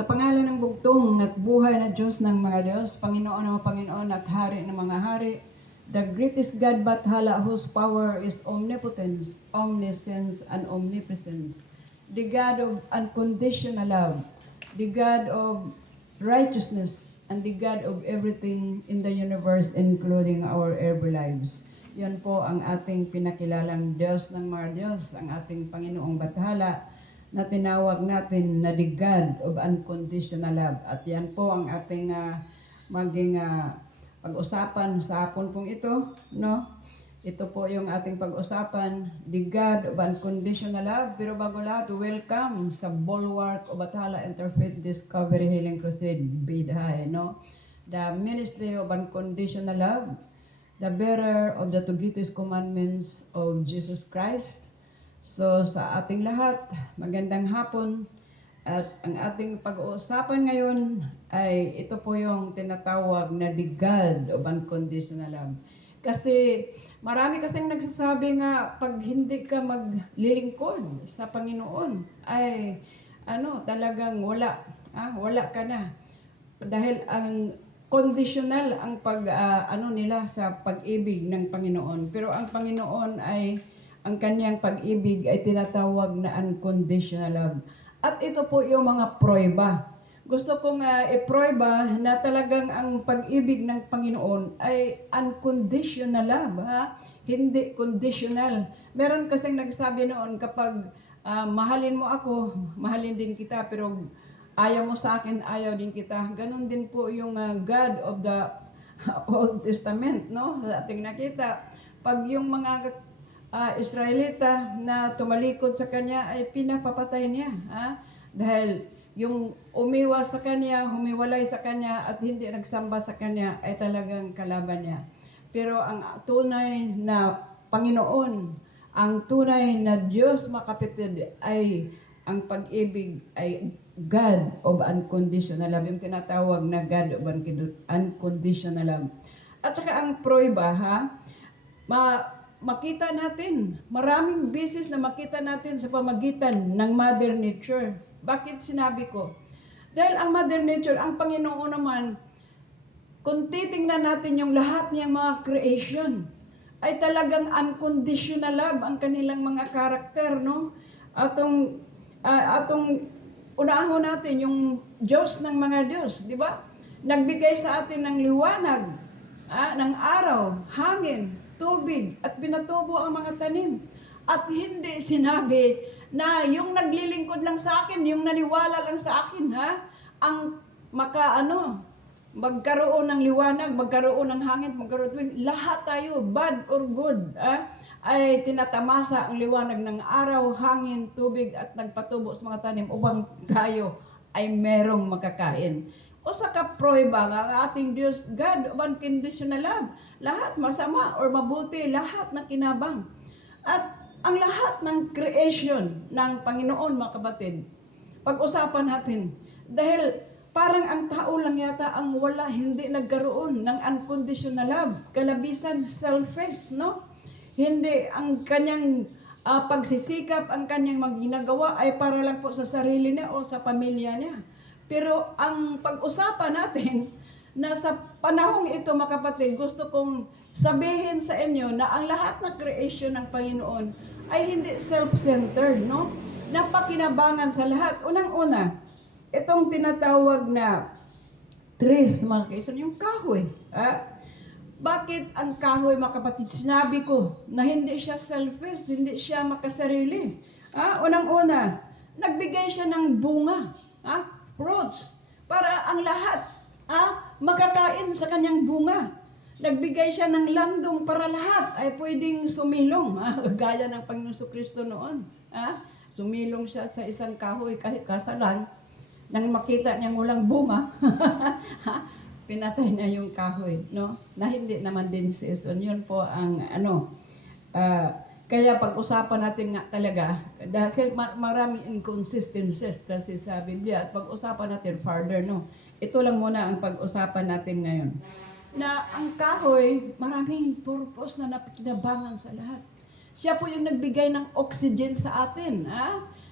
Sa pangalan ng bugtong at buhay na Diyos ng mga Diyos, Panginoon ng mga Panginoon at Hari ng mga Hari, the greatest God Bathala, whose power is omnipotence, omniscience, and omnipresence, the God of unconditional love, the God of righteousness, and the God of everything in the universe, including our every lives. Yan po ang ating pinakilalang Diyos ng mga Diyos, ang ating Panginoong Bathala, na tinawag natin na the God of unconditional love. At yan po ang ating maging pag-usapan sa hapon pong ito, no? Ito po yung ating pag-usapan, the God of unconditional love. Pero bago lahat, welcome sa Bulwark of Bathala Interfaith Discovery Healing Crusade, BIDHAI, no? The Ministry of Unconditional Love, the bearer of the two greatest commandments of Jesus Christ. So sa ating lahat, magandang hapon, at ang ating pag-uusapan ngayon ay ito po yung tinatawag na the God of unconditional love. Kasi marami kasing nagsasabi nga pag hindi ka maglilingkod sa Panginoon ay talagang wala ka na. Dahil ang conditional ang nila sa pag-ibig ng Panginoon. Pero ang Panginoon ay ang kanyang pag-ibig ay tinatawag na unconditional love. At ito po yung mga prueba. Gusto kong i-prueba na talagang ang pag-ibig ng Panginoon ay unconditional love, ha? Hindi conditional. Meron kasing nagsabi noon kapag mahalin mo ako, mahalin din kita, pero ayaw mo sa akin, ayaw din kita. Ganon din po yung God of the Old Testament, no? Sa ating nakita, pag yung mga Israelita na tumalikod sa kanya ay pinapapatay niya, ha? Dahil yung umiwas sa kanya, humiwalay sa kanya at hindi nagsamba sa kanya ay talagang kalaban niya. Pero ang tunay na Panginoon, ang tunay na Diyos, mga kapatid, ay ang pag-ibig ay God of unconditional love, yung tinatawag na God of unconditional love. At saka ang prueba, ha? Makita natin, maraming beses na makita natin sa pamagitan ng Mother Nature. Bakit sinabi ko? Dahil ang Mother Nature, ang Panginoon naman, kung titingnan natin yung lahat niyang mga creation, ay talagang unconditional love ang kanilang mga karakter, no? Atong unahon natin yung Diyos ng mga Diyos, di ba? Nagbigay sa atin ng liwanag, ng araw, hangin, tubig, at pinatubo ang mga tanim. At hindi sinabi na yung naglilingkod lang sa akin, yung naniwala lang sa akin, ang magkaroon ng liwanag, magkaroon ng hangin, magkaroon ng tubig. Lahat tayo, bad or good, ay tinatamasa ang liwanag ng araw, hangin, tubig, at nagpatubo sa mga tanim upang tayo ay merong makakain. O sa kaproiba nga ang ating Diyos, God of unconditional love. Lahat masama or mabuti, lahat na kinabang. At ang lahat ng creation ng Panginoon, mga kapatid, pag-usapan natin. Dahil parang ang tao lang yata ang hindi nagkaroon ng unconditional love. Kalabisan, selfish, no? Hindi ang kanyang pagsisikap, ang kanyang magginagawa ay para lang po sa sarili niya o sa pamilya niya. Pero ang pag-usapan natin na sa panahong ito, mga kapatid, gusto kong sabihin sa inyo na ang lahat ng creation ng Panginoon ay hindi self-centered, no? Napakinabangan sa lahat. Unang-una, itong tinatawag na trees, mga kaisan, yung kahoy. Bakit ang kahoy, mga kapatid? Sinabi ko na hindi siya selfish, hindi siya makasarili. Unang-una, nagbigay siya ng bunga, fruits, para ang lahat makakain sa kanyang bunga. Nagbigay siya ng landong para lahat ay pwedeng sumilong, gaya ng Panginoon Kristo noon. Sumilong siya sa isang kahoy kahit kasalan, nang makita niyang walang bunga, pinatay niya yung kahoy, no? Na hindi naman din season. Yun po ang kaya pag-usapan natin nga talaga, dahil maraming inconsistencies kasi sa Biblia, at pag-usapan natin further, no? Ito lang muna ang pag-usapan natin ngayon. Na ang kahoy, maraming purpose na napakinabangan sa lahat. Siya po yung nagbigay ng oxygen sa atin,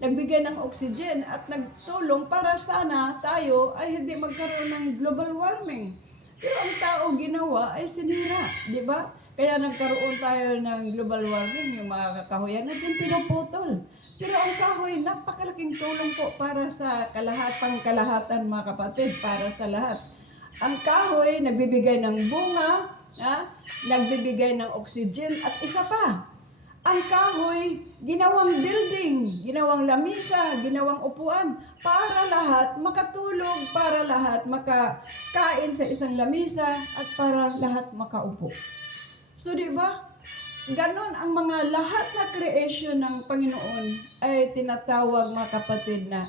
nagbigay ng oxygen at nagtulong para sana tayo ay hindi magkaroon ng global warming. Pero ang tao ginawa ay sinira, di ba? Kaya nagkaroon tayo ng global warming, yung mga kakahuyan natin pinuputol. Pero ang kahoy, napakalaking tulong po para sa kalahatan mga kapatid, para sa lahat. Ang kahoy, nagbibigay ng bunga, nagbibigay ng oxygen, at isa pa, ang kahoy, ginawang building, ginawang lamisa, ginawang upuan, para lahat makatulog, para lahat makakain sa isang lamisa, at para lahat makaupo. So, di ba? Ganon ang mga lahat na creation ng Panginoon ay tinatawag mga kapatid na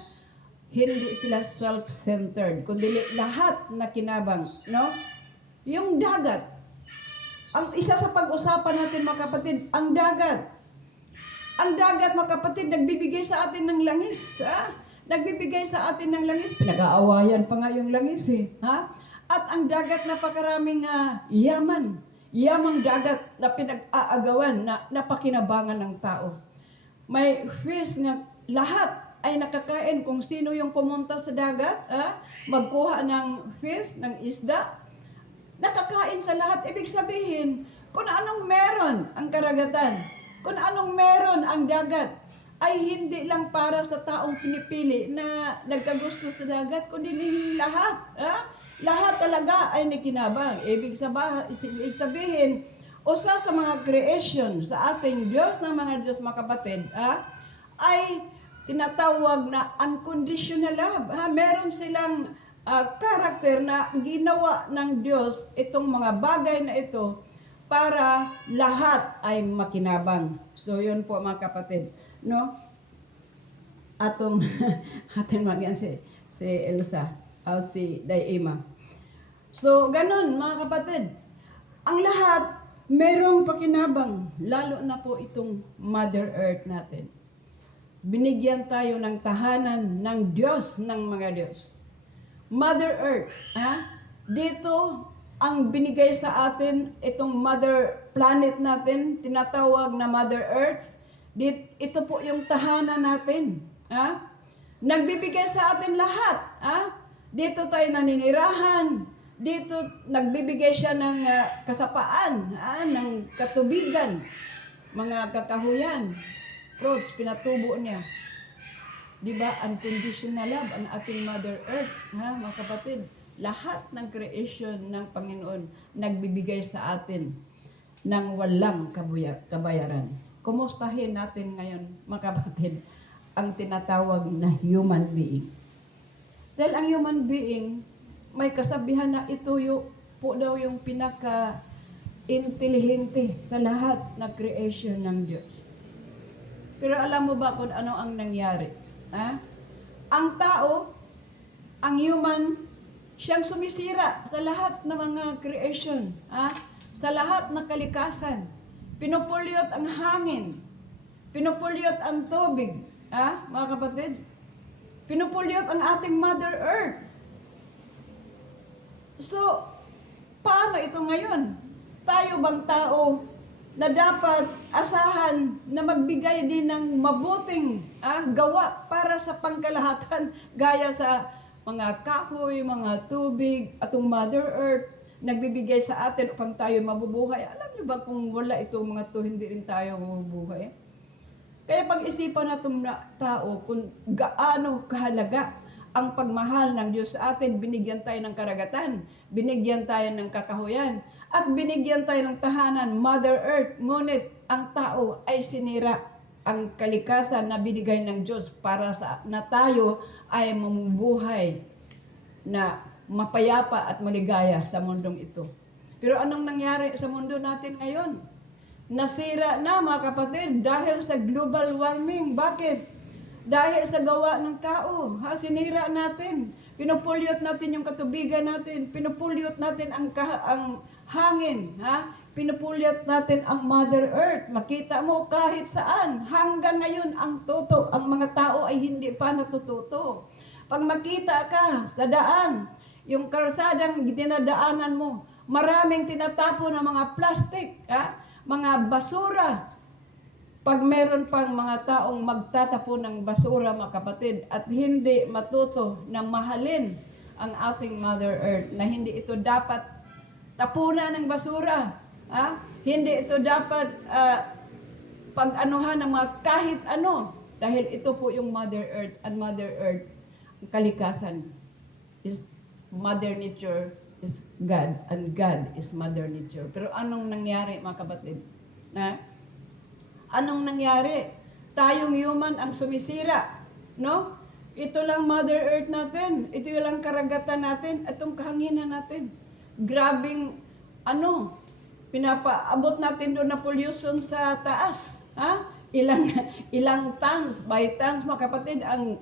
hindi sila self-centered, kundi lahat na kinabang, no? Yung dagat, ang isa sa pag-usapan natin mga kapatid, ang dagat. Ang dagat mga kapatid, nagbibigay sa atin ng langis, nagbibigay sa atin ng langis, pinag-aawayan pa nga yung langis At ang dagat napakaraming yamang dagat na pinag-aagawan na napakinabangan ng tao. May fish na lahat ay nakakain kung sino yung pumunta sa dagat, magkuha ng fish, ng isda, nakakain sa lahat. Ibig sabihin, kung anong meron ang karagatan, kung anong meron ang dagat, ay hindi lang para sa taong pinipili na nagkagusto sa dagat, kundi lahat. Lahat talaga ay nakinabang. Ibig sabihin, usa sa mga creation sa ating Diyos ng mga Diyos mga kapatid, ay tinatawag na unconditional love. Meron silang character na ginawa ng Diyos itong mga bagay na ito para lahat ay makinabang. So yun po mga kapatid, no? Atong atin magyan si Elsa o si Daima. So ganon mga kapatid, ang lahat merong pakinabang, lalo na po itong Mother Earth natin. Binigyan tayo ng tahanan ng Diyos ng mga Diyos. Mother Earth, dito ang binigay sa atin, itong Mother Planet natin, tinatawag na Mother Earth. Ito po yung tahanan natin. Nagbibigay sa atin lahat. Dito tayo naninirahan. Dito nagbibigay siya ng kasapaan, ng katubigan, mga kakahuyan, fruits, pinatubo niya. Diba? Unconditional love ang ating Mother Earth, mga kapatid. Lahat ng creation ng Panginoon nagbibigay sa atin ng walang kabayaran. Kumustahin natin ngayon, mga kapatid, ang tinatawag na human being. Dahil ang human being, may kasabihan na ito po daw yung pinaka-intelihente sa lahat na creation ng Diyos. Pero alam mo ba kung ano ang nangyari? Ang tao, ang human, siyang sumisira sa lahat ng mga creation, sa lahat ng kalikasan. Pinupulyot ang hangin, pinupulyot ang tubig, mga kapatid. Pinupulyot ang ating Mother Earth. So, paano ito ngayon? Tayo bang tao na dapat asahan na magbigay din ng mabuting gawa para sa pangkalahatan gaya sa mga kahoy, mga tubig, atong Mother Earth, nagbibigay sa atin upang tayo mabubuhay. Alam niyo ba kung wala itong mga to, hindi rin tayo mabubuhay? Kaya pag-isipan natong tao kung gaano kahalaga ang pagmahal ng Diyos sa atin. Binigyan tayo ng karagatan, binigyan tayo ng kakahuyan, at binigyan tayo ng tahanan, Mother Earth. Ngunit ang tao ay sinira ang kalikasan na binigay ng Diyos para na tayo ay mamubuhay na mapayapa at maligaya sa mundong ito. Pero anong nangyari sa mundo natin ngayon? Nasira na mga kapatid dahil sa global warming. Bakit? Dahil sa gawa ng tao, sinira natin. Pinupulyot natin yung katubigan natin. Pinupulyot natin ang hangin. Pinupulyot natin ang Mother Earth. Makita mo kahit saan. Hanggang ngayon ang mga tao ay hindi pa natututo. Pag makita ka sa daan, yung kalsadang dinadaanan mo, maraming tinatapon ng mga plastic, mga basura. Pag meron pang mga taong magtatapon ng basura, mga kapatid, at hindi matuto na mahalin ang ating Mother Earth, na hindi ito dapat tapunan ng basura, hindi ito dapat pag-anuhan ng mga kahit ano, dahil ito po yung Mother Earth, and Mother Earth, ang kalikasan is Mother Nature is God, and God is Mother Nature. Pero anong nangyari, mga kapatid? Anong nangyari? Tayong human ang sumisira, no? Ito lang Mother Earth natin, ito lang karagatan natin, itong kahanginan natin. Grabing, pinapaabot natin doon na pollution sa taas. Ilang tons, by tons, mga kapatid, ang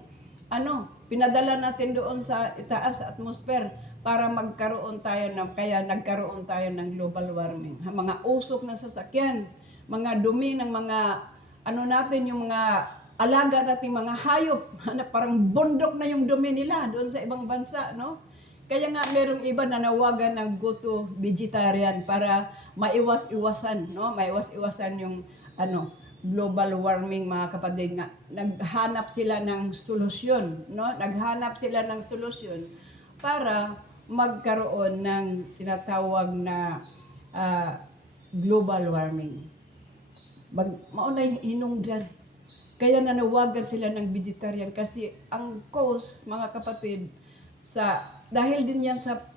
pinadala natin doon sa itaas atmosphere para magkaroon tayo nagkaroon tayo ng global warming. Mga usok ng sasakyan, mga dumi ng mga natin, yung mga alaga nating mga hayop, na parang bundok na yung dumi nila doon sa ibang bansa, no? Kaya nga merong iba na nawagan ng go to vegetarian para maiwas-iwasan, no? Maiwas-iwasan yung global warming, mga kapatid. Nga naghanap sila ng solusyon, no? Naghanap sila ng solusyon para magkaroon ng tinatawag na global warming. Maunay hinungdan. Kaya nanawagan sila ng vegetarian kasi ang cause, mga kapatid, dahil din yan sa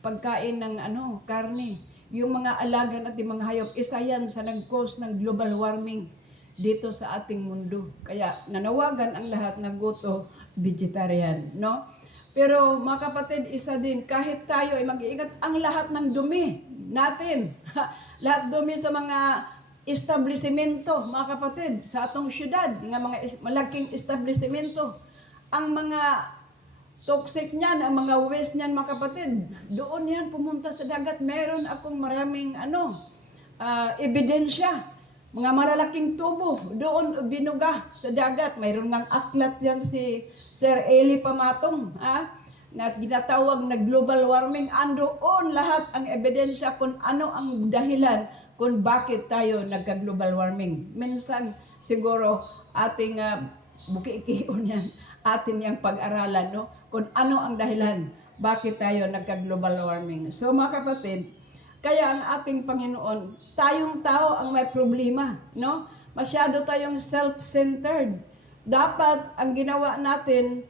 pagkain ng karne. Yung mga alaga natin, mga hayop, isa yan sa nag-cause ng global warming dito sa ating mundo. Kaya nanawagan ang lahat na go to vegetarian, no? Pero mga kapatid, isa din, kahit tayo ay mag-iingat, ang lahat ng dumi natin, lahat dumi sa mga establishmento, mga kapatid, sa atong syudad, nga mga malaking establishmento, ang mga toxic niyan, ang mga waste niyan, mga kapatid, doon yan pumunta sa dagat. Meron akong maraming ebidensya, mga malalaking tubo, doon binuga sa dagat. Mayroon ng aklat yan si Sir Eli Pamatong, na ginatawag na global warming. Andoon lahat ang ebidensya kung ano ang dahilan kung bakit tayo nagka-global warming. Minsan siguro ating buki-ikion yan, atin yung pag-aralan, no? Kung ano ang dahilan bakit tayo nagka-global warming. So mga kapatid, kaya ang ating Panginoon, tayong tao ang may problema, no? Masyado tayong self-centered. Dapat ang ginawa natin,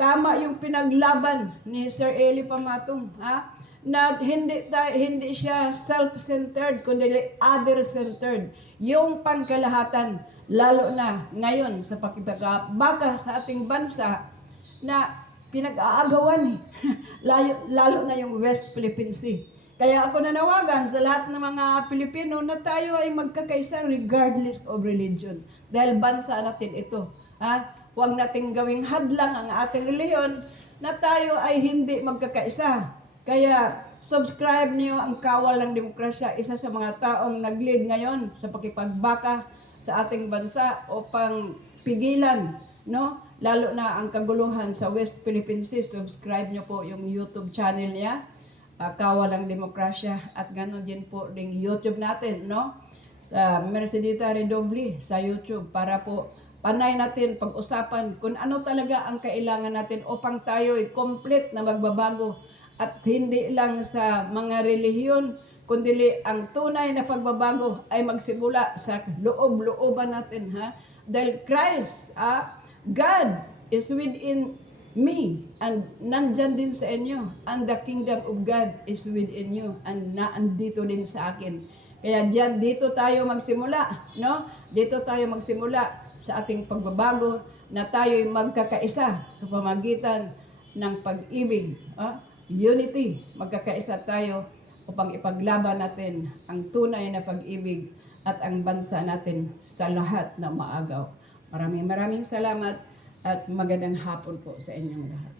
tama yung pinaglaban ni Sir Eli Pamatong, na hindi siya self-centered, kundi other-centered. Yung pangkalahatan, lalo na ngayon sa pakibaka sa ating bansa na pinag-aagawan lalo na yung West Philippine Sea. Kaya ako nanawagan sa lahat ng mga Pilipino na tayo ay magkakaisa regardless of religion. Dahil bansa natin ito. Huwag nating gawing hadlang ang ating reliyon na tayo ay hindi magkakaisa. Kaya subscribe niyo ang Kawal ng Demokrasya, isa sa mga taong nag-lead ngayon sa pakipagbaka sa ating bansa upang pigilan, no? Lalo na ang kaguluhan sa West Philippine Sea. Subscribe niyo po yung YouTube channel niya, Kawal ng Demokrasya, at gano'n din po ding YouTube natin, no? Mercedita Redoble sa YouTube, para po panay natin pag-usapan kung ano talaga ang kailangan natin upang tayo ay complete na magbabago. At hindi lang sa mga relihiyon, kundi ang tunay na pagbabago ay magsimula sa loob-looban natin, Dahil Christ, God is within me, and nandyan din sa inyo, and the kingdom of God is within you, and naandito din sa akin. Kaya dito tayo magsimula, no? Dito tayo magsimula sa ating pagbabago, na tayo'y magkakaisa sa pamagitan ng pag-ibig, unity. Magkakaisa tayo upang ipaglaban natin ang tunay na pag-ibig at ang bansa natin sa lahat na maagaw. Maraming salamat at magandang hapon po sa inyong lahat.